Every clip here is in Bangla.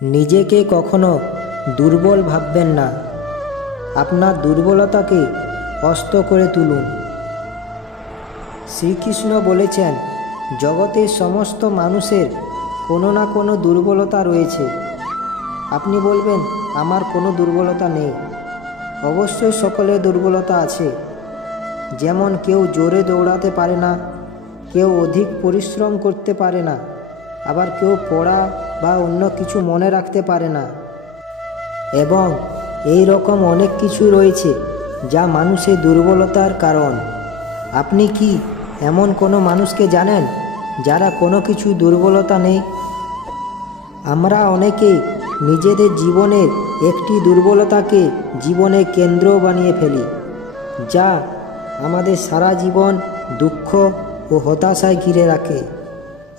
নিজেকে কখনো দুর্বল ভাববেন না। আপনার দুর্বলতাকে অস্ত করে তুলুন। শ্রীকৃষ্ণ বলেছেন, জগতের সমস্ত মানুষের কোনো না কোনো দুর্বলতা রয়েছে। আপনি বলবেন, আমার কোনো দুর্বলতা নেই। অবশ্যই সকলের দুর্বলতা আছে। যেমন কেউ জোরে দৌড়াতে পারে না, কেউ অধিক পরিশ্রম করতে পারে না, আবার কেউ পড়া বা অন্য কিছু মনে রাখতে পারে না। এবং এই রকম অনেক কিছু রয়েছে যা মানুষের দুর্বলতার কারণ। আপনি কি এমন কোনো মানুষকে জানেন যারা কোনো কিছু দুর্বলতা নেই? আমরা অনেকেই নিজেদের জীবনের একটি দুর্বলতাকে জীবনের কেন্দ্র বানিয়ে ফেলি, যা আমাদের সারা জীবন দুঃখ ও হতাশায় ঘিরে রাখে।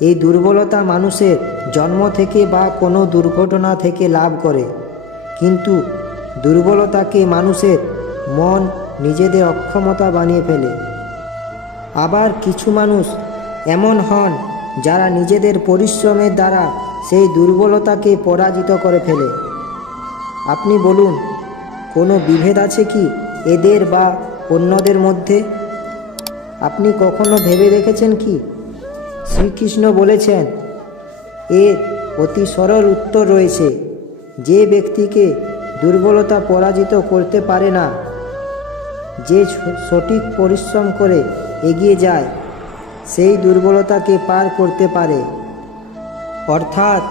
এই দুর্বলতা মানুষের জন্ম থেকে বা কোনো দুর্ঘটনা থেকে লাভ করে, কিন্তু দুর্বলতাকে মানুষের মন নিজেদের অক্ষমতা বানিয়ে ফেলে। আবার কিছু মানুষ এমন হন যারা নিজেদের পরিশ্রমের দ্বারা সেই দুর্বলতাকে পরাজিত করে ফেলে। আপনি বলুন, কোনো বিভেদ আছে কি এদের বা অন্যদের মধ্যে? আপনি কখনো ভেবে দেখেছেন কি? শ্রীকৃষ্ণ বলেছেন, এর অতি সরল উত্তর রয়েছে। যে ব্যক্তিকে দুর্বলতা পরাজিত করতে পারে না, যে সঠিক পরিশ্রম করে এগিয়ে যায়, সেই দুর্বলতাকে পার করতে পারে। অর্থাৎ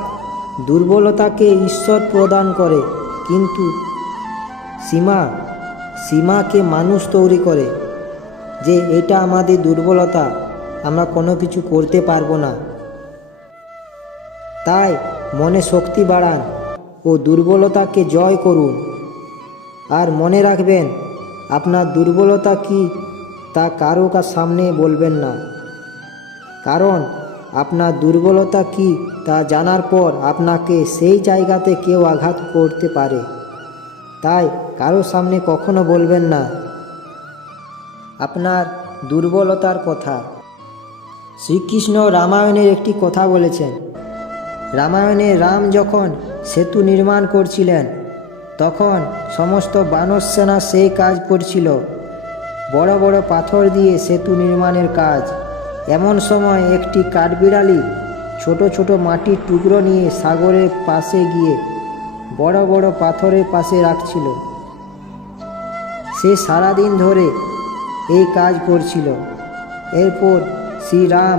দুর্বলতাকে ঈশ্বর প্রদান করে, কিন্তু সীমাকে মানুষ তৈরি করে। যে এটা আমাদের দুর্বলতা, আমরা কোনো কিছু করতে পারবো না। তাই মনে শক্তি বাড়ান ও দুর্বলতাকে জয় করুন। আর মনে রাখবেন, আপনার দুর্বলতা কি তা কারো সামনে বলবেন না, কারণ আপনার দুর্বলতা কি তা জানার পর আপনাকে সেই জায়গাতে কেউ আঘাত করতে পারে। তাই কারো সামনে কখনো বলবেন না আপনার দুর্বলতার কথা। শ্রীকৃষ্ণ রামায়ণের একটি কথা বলেছেন। রামায়ণে রাম যখন সেতু নির্মাণ করছিলেন, তখন সমস্ত বানর সেনা সেই কাজ করছিল, বড় বড় পাথর দিয়ে সেতু নির্মাণের কাজ। এমন সময় একটি কাঠবিড়ালি ছোট ছোট মাটির টুকরো নিয়ে সাগরের পাশে গিয়ে বড় বড় পাথরের পাশে রাখছিল। সে সারাদিন ধরে এই কাজ করছিল। এরপর শ্রীরাম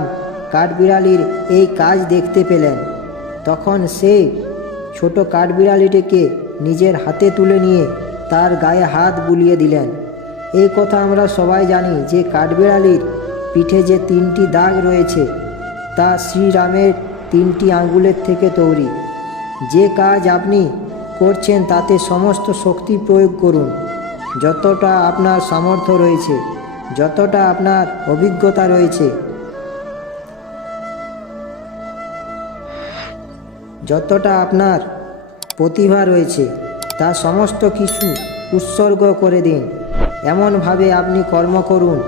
কাঠবিড়ালির এই কাজ দেখতে পেলেন। তখন সেই ছোট কাঠবিড়ালিটিকে নিজের হাতে তুলে নিয়ে তার গায়ে হাত বুলিয়ে দিলেন। এই কথা আমরা সবাই জানি যে কাঠবিড়ালির পিঠে যে 3টি দাগ রয়েছে তা শ্রীরামের 3টি আঙ্গুলের থেকে তৈরি। যে কাজ আপনি করছেন তাতে সমস্ত শক্তি প্রয়োগ করুন, যতটা আপনার সামর্থ্য রয়েছে, যতটা আপনার অভিজ্ঞতা রয়েছে, যতটা আপনার প্রতিভা রয়েছে, তা সমস্ত কিছু উৎসর্গ করে দিন। এমনভাবে আপনি কর্ম করুন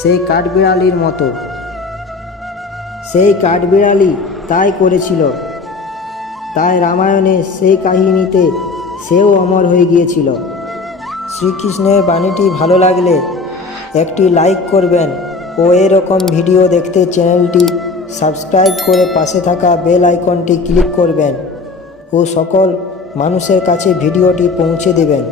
সেই কাঠবিড়ালির মতো। সেই কাঠবিড়ালি তাই করেছিল। তাই রামায়ণে সেই কাহিনীতে সেও অমর হয়ে গিয়েছিল। শ্রীকৃষ্ণের বাণীটি ভালো লাগলে একটি লাইক করবেন ও এরকম ভিডিও দেখতে চ্যানেলটি সাবস্ক্রাইব করে পাশে থাকা বেল আইকনটি ক্লিক করবেন ও সকল মানুষের কাছে ভিডিওটি পৌঁছে দেবেন।